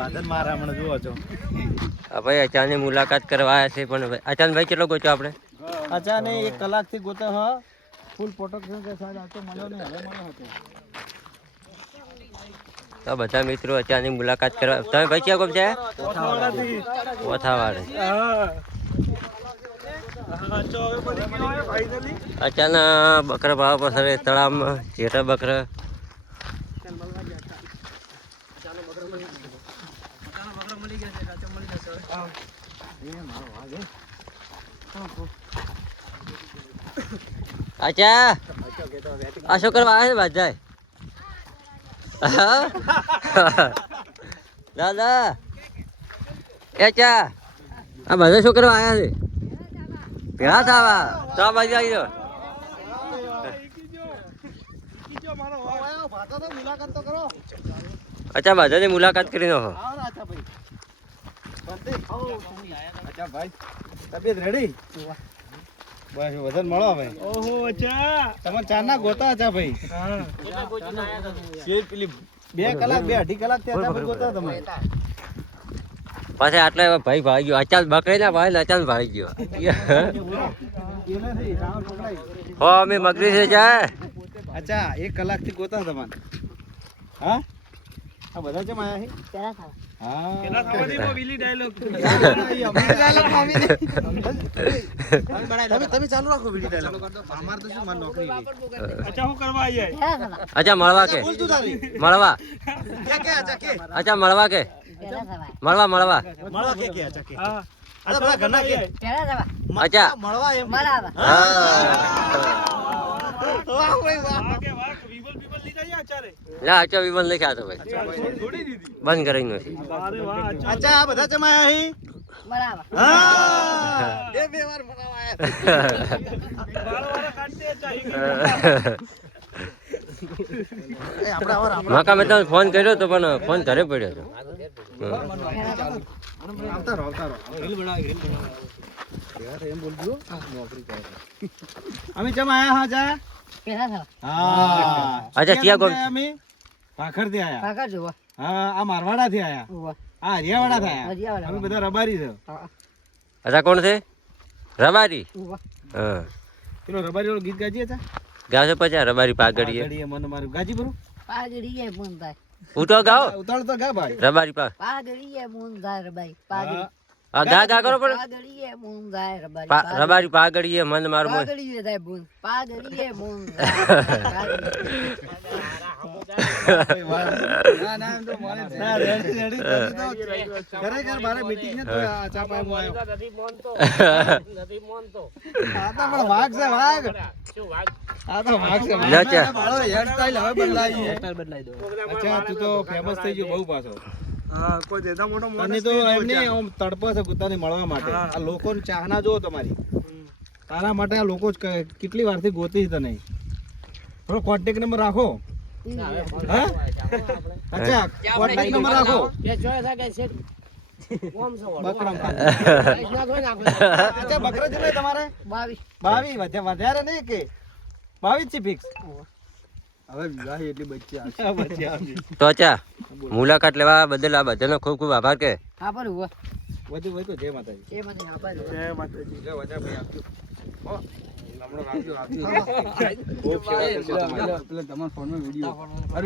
બાદન મારા હમણાં જુઓ છો. હા ભાઈ અચાનક મુલાકાત કરવા આવ્યા છે પણ અચાનક ભાઈ કેટલો ગોચો આપણે અચાનક 1 કલાકથી ગોતે હ ફૂલ પ્રોટેક્શન કે સાથ આતો મળ્યો ને હવે મળ્યો હતો. તો બધા મિત્રો અચાનક મુલાકાત કરવા તમે ભાઈ ક્યાં ગોમ છે ઓથાવાડ અચાનક બકરા ભાવ પસરે તળાવમાં જેઠા બકરા અચ્છા આ શું કરવા આવે છે બાજાય દાદા એ ચા આ બધા શું કરવા આવ્યા છે ભેળા થવા તો આ બાજુ આવી જાઓ. અચ્છા બધાની મુલાકાત કરી નાખો. અચ્છા ભાઈ તબિયત રેડી બસ વજન મળો ભાઈ. ઓહો અચ્છા તમે ચાર ના ગોતા અચ્છા ભાઈ. હા પેલી 2 કલાક 2.5 કલાક ત્યાં ભાઈ ગોતા તમે પાછા આટલા ભાઈ ભાઈ ગયો અચાનક બકરી ના ભાઈ અચાનક ભાઈ ગયો હો અમે મગરી છે જાય. અચ્છા 1 કલાક થી ગોતા તમારે. હા આ બધા છે માયા હી હા કેલા ખાવાની કો વિલી ડાયલોગ તમે ચાલુ રાખો વિલી ડાયલોગ અમાર તો શું માર નોકરી અચ્છા હું કરવા આયા અચ્છા મળવા કે મળવા કે અચ્છા કે અચ્છા મળવા કે મળવા મળવા મળવા કે અચ્છા કે હા અચ્છા બધા ઘરના કે અચ્છા મળવા એમ હા વાહ ભાઈ વાહ કે વાહ વિમલ વિમલ લીધા યા ચારે ના અચ્છા વિમલ નહીં ખાતો ભાઈ થોડી દીધી બંધ કરી નથી. અરે વાહ અચ્છા આ બધા જમાયા હી બરાબર હા બે વાર બનાવાયા વાળો કાઢતે ચાહી માકા મેં તમને ફોન કર્યો તો પણ ફોન ઘરે પડ્યો હતો. આવતા રહો રીલ બનાવ યાર એમ બોલજો નોકરી કરે અમે જમ આયા હા જા હા અચ્છા ત્યાં ગોમ અમે પાખર થી આયા પાખર જો હા આ મારવાડા થી આયા આ હરિયાવાડા થી આયા અમે બધા રબારી છે. અચ્છા કોણ છે રબારી હા પેલો રબારી વાળો ગીત ગાજી હતા ગાશે પછી રબારી પાઘડીએ મન મારું ગાજી ભરું પાઘડીએ મન થાય ઉઠો ગાઓ ઉતાળ તો ગા ભાઈ રબારી પા પાઘડીએ મન થાય રબાઈ પાઘડી આ ગા ગા કરો પણ પાઘડીએ મન થાય રબાઈ રબારી પાઘડીએ મન મારું પાઘડીએ થાય બુન પાઘડીએ મન ના ના એમ તો મને ના રેડી ખરેખર મારે મીટિંગ ને તો આ ચા પાય આવ્યો નથી મોનતો આ તો પણ વાઘ છે વાઘ શું વાઘ આ તો વાઘ છે મારો હેર સ્ટાઈલ હવે બદલાઈ દો. અચ્છા તું તો ફેમસ થઈ ગયો બહુ પાછો. હા કોઈ દેતા મોટો મોને તો એમને આમ તડપો છે કૂતાને મળવા માટે આ લોકોની ચાહના જો તમારી તારા માટે આ લોકો કેટલી વારથી ગોતી છે તને થોડો કોન્ટેક્ટ નંબર રાખો. હા અચ્છા કોન્ટેક્ટ નંબર રાખો અચ્છા બકરા છે તમારે 22 વધારે નહીં કે 22 છે ફિક્સ હવે વિવાહ એટલી બચ્ચી તો અચ્છા મુલાકાત લેવા બદલ આ બધાનો ખૂબ ખૂબ આભાર કે હા પર હુઆ વધુ હોય તો જય માતાજી એ મને આભાર જય માતાજી જય વજા ભાઈ આપજો હો હમણાં આવજો ખૂબ સેવા કરશે તમારી પેલા તમારા ફોનમાં વિડિયો